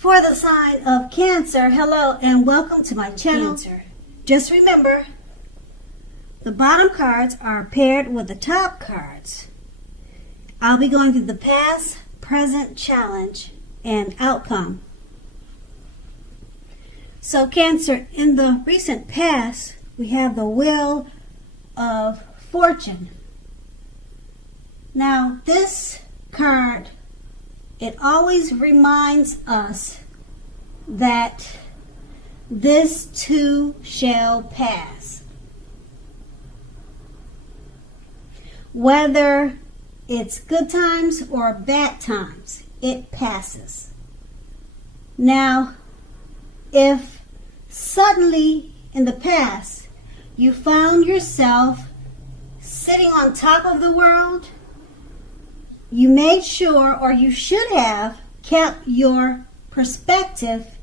For the sign of Cancer, hello and welcome to my channel. Cancer. Just remember, the bottom cards are paired with the top cards. I'll be going through the past, present, challenge, and outcome. So Cancer, in the recent past, we have the Wheel of Fortune. Now, this card, it always reminds us that this too shall pass. Whether it's good times or bad times, it passes. Now, if suddenly in the past you found yourself sitting on top of the world, you made sure, or you should have, kept your perspective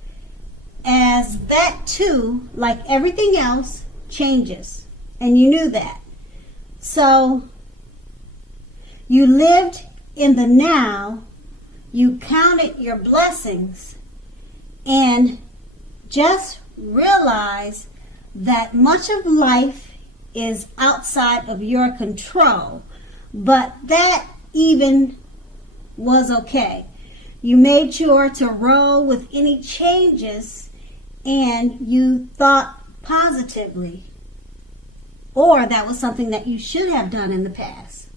as that too, like everything else, changes. And you knew that. So you lived in the now, you counted your blessings, and just realize that much of life is outside of your control. But that even was okay. You made sure to roll with any changes and you thought positively. Or that was something that you should have done in the past.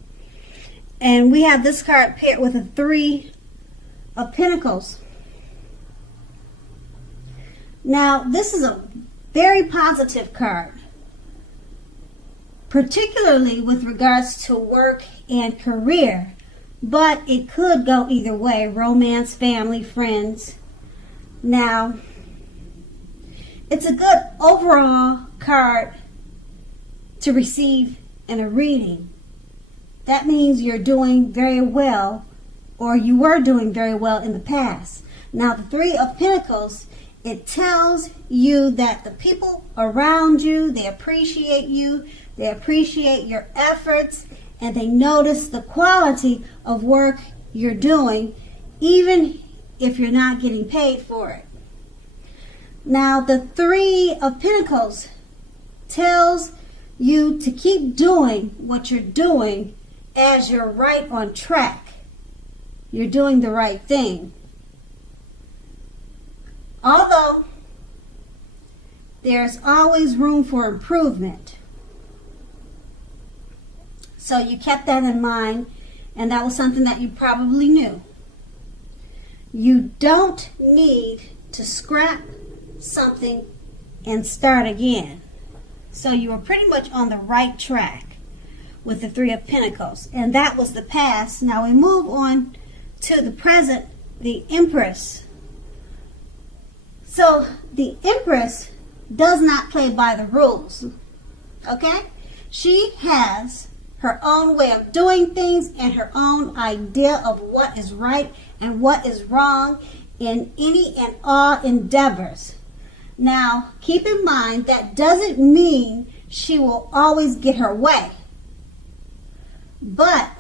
And we have this card paired with a 3 of Pentacles. Now, this is a very positive card, particularly with regards to work and career, but it could go either way: romance, family, friends. Now, it's a good overall card to receive in a reading. That means you're doing very well, or you were doing very well in the past. Now, the 3 of Pentacles, it tells you that the people around you, they appreciate you, they appreciate your efforts, and they notice the quality of work you're doing, even if you're not getting paid for it. Now, the 3 of Pentacles tells you to keep doing what you're doing as you're right on track. You're doing the right thing. Although there's always room for improvement. So you kept that in mind, and that was something that you probably knew. You don't need to scrap something and start again. So you were pretty much on the right track with the 3 of Pentacles. And that was the past. Now we move on to the present, the Empress. So the Empress does not play by the rules. Okay? She has her own way of doing things and her own idea of what is right and what is wrong in any and all endeavors. Now, keep in mind, that doesn't mean she will always get her way. But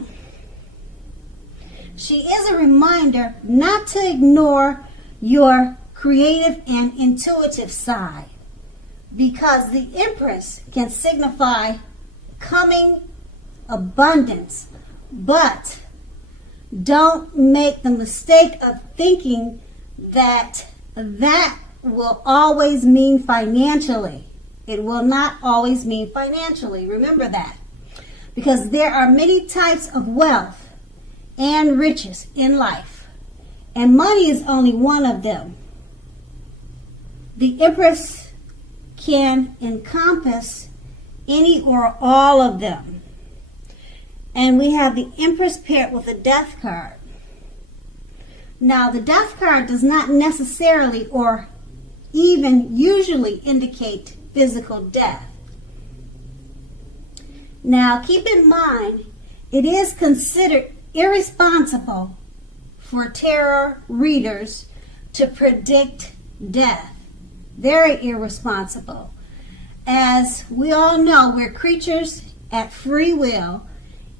she is a reminder not to ignore your creative and intuitive side, because the Empress can signify coming abundance. But don't make the mistake of thinking that that will always mean financially. It will not always mean financially. Remember that. Because there are many types of wealth and riches in life, and money is only one of them. The Empress can encompass any or all of them. And we have the Empress paired with a Death card. Now, the Death card does not necessarily or even usually indicate physical death. Now, keep in mind, it is considered irresponsible for tarot readers to predict death. Very irresponsible. As we all know, we're creatures at free will,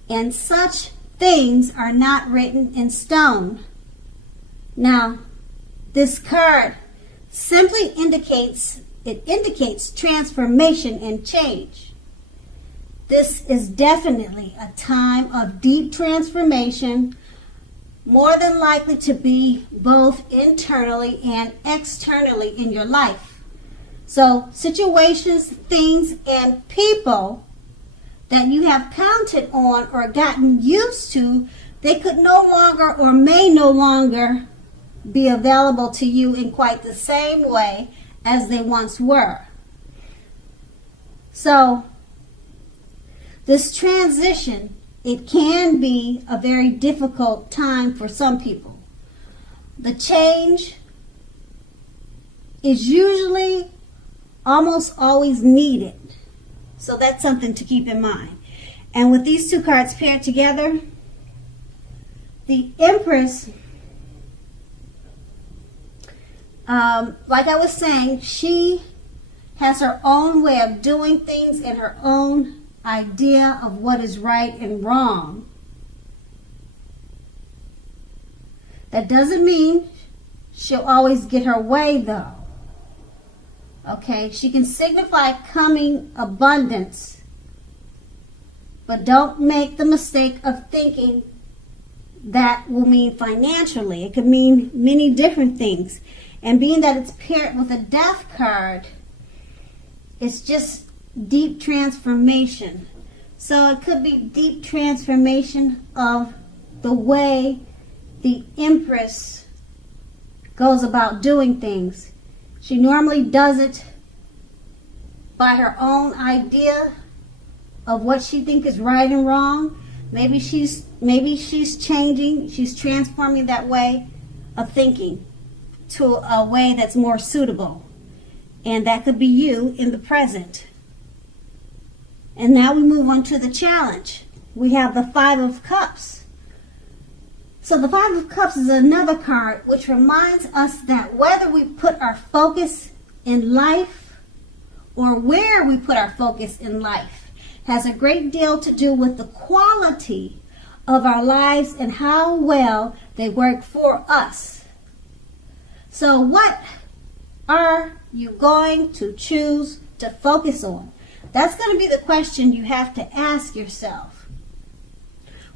and such things are not written in stone. Now, this card simply indicates transformation and change. This is definitely a time of deep transformation, more than likely to be both internally and externally in your life. So situations, things, and people that you have counted on or gotten used to, they could no longer or may no longer be available to you in quite the same way as they once were. So this transition, it can be a very difficult time for some people. The change is usually almost always needed. So that's something to keep in mind. And with these two cards paired together, the Empress, like I was saying, she has her own way of doing things and her own idea of what is right and wrong. That doesn't mean she'll always get her way, though. Okay, she can signify coming abundance, but don't make the mistake of thinking that will mean financially. It could mean many different things. And being that it's paired with a death card, it's just deep transformation. So it could be deep transformation of the way the Empress goes about doing things. She normally does it by her own idea of what she thinks is right and wrong. Maybe she's changing, she's transforming that way of thinking to a way that's more suitable. And that could be you in the present. And now we move on to the challenge. We have the Five of Cups. So the Five of Cups is another card which reminds us that whether we put our focus in life or where we put our focus in life has a great deal to do with the quality of our lives and how well they work for us. So what are you going to choose to focus on? That's going to be the question you have to ask yourself.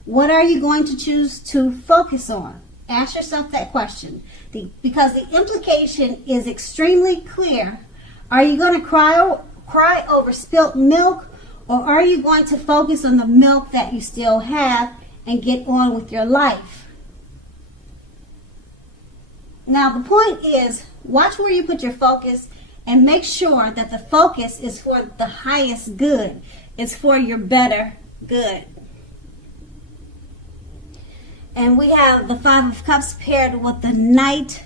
What are you going to choose to focus on? Ask yourself that question. Because the implication is extremely clear. Are you going to cry over spilt milk, or are you going to focus on the milk that you still have and get on with your life? Now the point is, watch where you put your focus and make sure that the focus is for the highest good. It's for your better good. And we have the Five of Cups paired with the Knight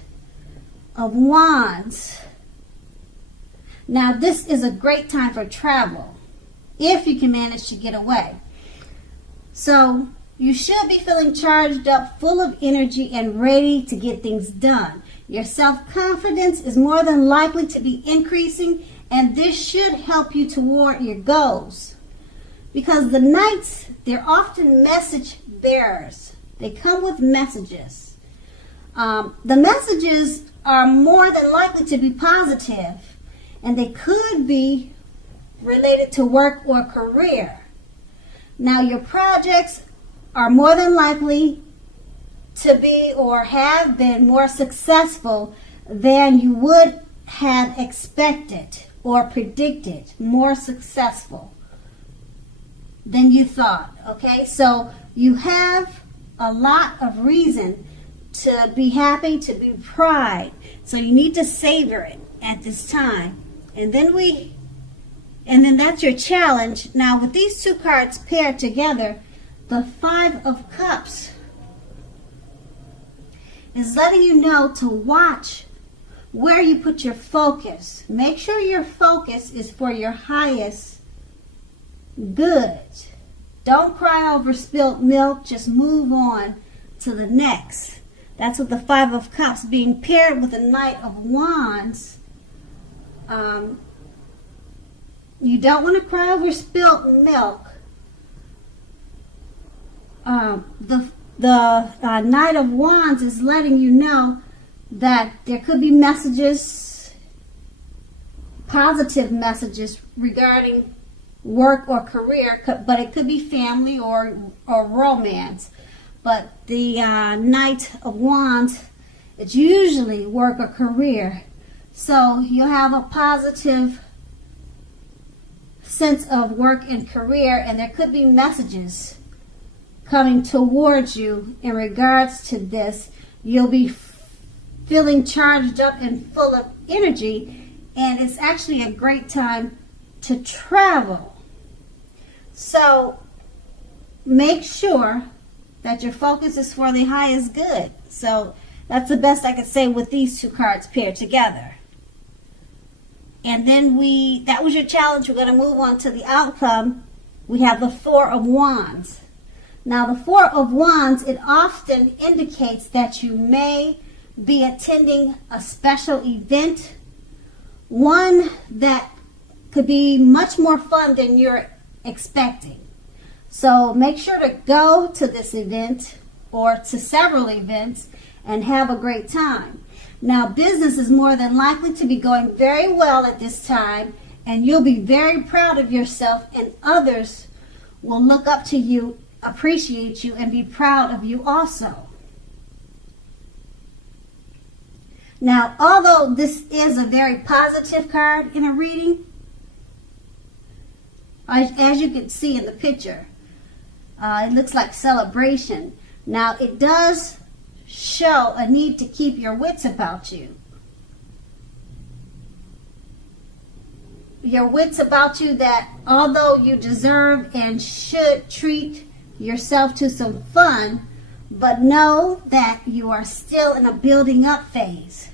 of Wands. Now this is a great time for travel, if you can manage to get away. So you should be feeling charged up, full of energy, and ready to get things done. Your self-confidence is more than likely to be increasing, and this should help you toward your goals. Because the Knights, they're often message bearers. They come with messages. The messages are more than likely to be positive, and they could be related to work or career. Now, your projects are more than likely to be or have been more successful than you would have expected or predicted. More successful than you thought. Okay, so you have a lot of reason to be happy, to be proud. So you need to savor it at this time. And then that's your challenge. Now with these two cards paired together, the Five of Cups is letting you know to watch where you put your focus. Make sure your focus is for your highest good. Don't cry over spilt milk. Just move on to the next. That's what the Five of Cups being paired with the Knight of Wands. You don't want to cry over spilt milk. The Knight of Wands is letting you know that there could be messages, positive messages regarding work or career, but it could be family or romance. But the Knight of Wands, it's usually work or career. So you'll have a positive sense of work and career, and there could be messages coming towards you in regards to this. You'll be feeling charged up and full of energy, and it's actually a great time to travel. So make sure that your focus is for the highest good. So that's the best I could say with these two cards paired together. And then that was your challenge. We're going to move on to the outcome. We have the Four of Wands. Now the Four of Wands, it often indicates that you may be attending a special event, one that could be much more fun than you're expecting. So make sure to go to this event or to several events and have a great time. Now business is more than likely to be going very well at this time, and you'll be very proud of yourself, and others will look up to you, appreciate you, and be proud of you also. Now, although this is a very positive card in a reading, as you can see in the picture, it looks like celebration. Now, it does show a need to keep your wits about you. Your wits about you, that although you deserve and should treat yourself to some fun, but know that you are still in a building up phase.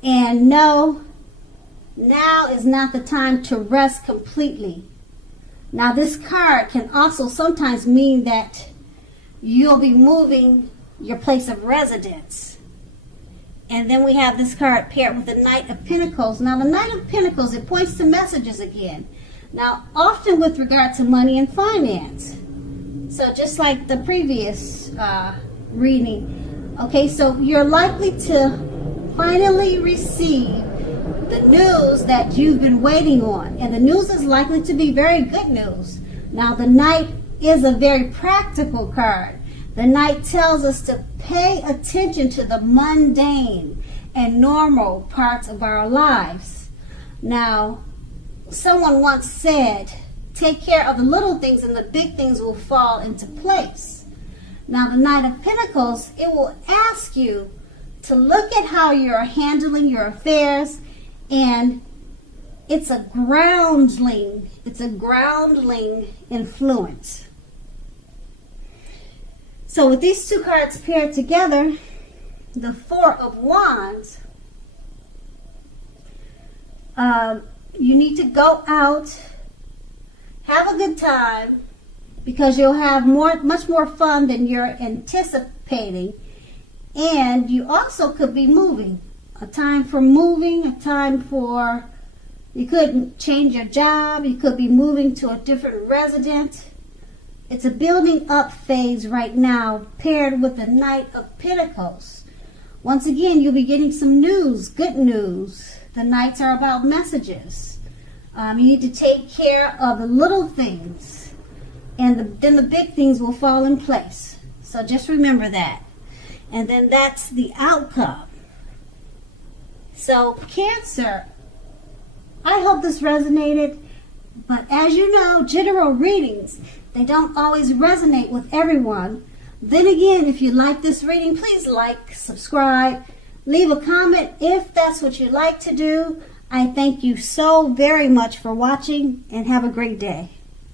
And know now is not the time to rest completely. Now this card can also sometimes mean that you'll be moving your place of residence. And then we have this card paired with the Knight of Pentacles. Now the Knight of Pentacles, it points to messages again. Now often with regard to money and finance. So just like the previous reading. Okay, so you're likely to finally receive the news that you've been waiting on. And the news is likely to be very good news. Now the Knight is a very practical card. The Knight tells us to pay attention to the mundane and normal parts of our lives. Now, someone once said, take care of the little things and the big things will fall into place. Now, the Knight of Pentacles, it will ask you to look at how you're handling your affairs, and it's a groundling influence. So with these two cards paired together, the Four of Wands, you need to go out, have a good time, because you'll have much more fun than you're anticipating. And you also could be moving. A time for moving, a time for, you could change your job, you could be moving to a different residence. It's a building up phase right now, paired with the Knight of Pentacles. Once again, you'll be getting some news, good news. The Knights are about messages. You need to take care of the little things, and then the big things will fall in place. So just remember that. And then that's the outcome. So Cancer, I hope this resonated. But as you know, general readings, they don't always resonate with everyone. Then again, if you like this reading, please like, subscribe, leave a comment if that's what you like to do. I thank you so very much for watching, and have a great day.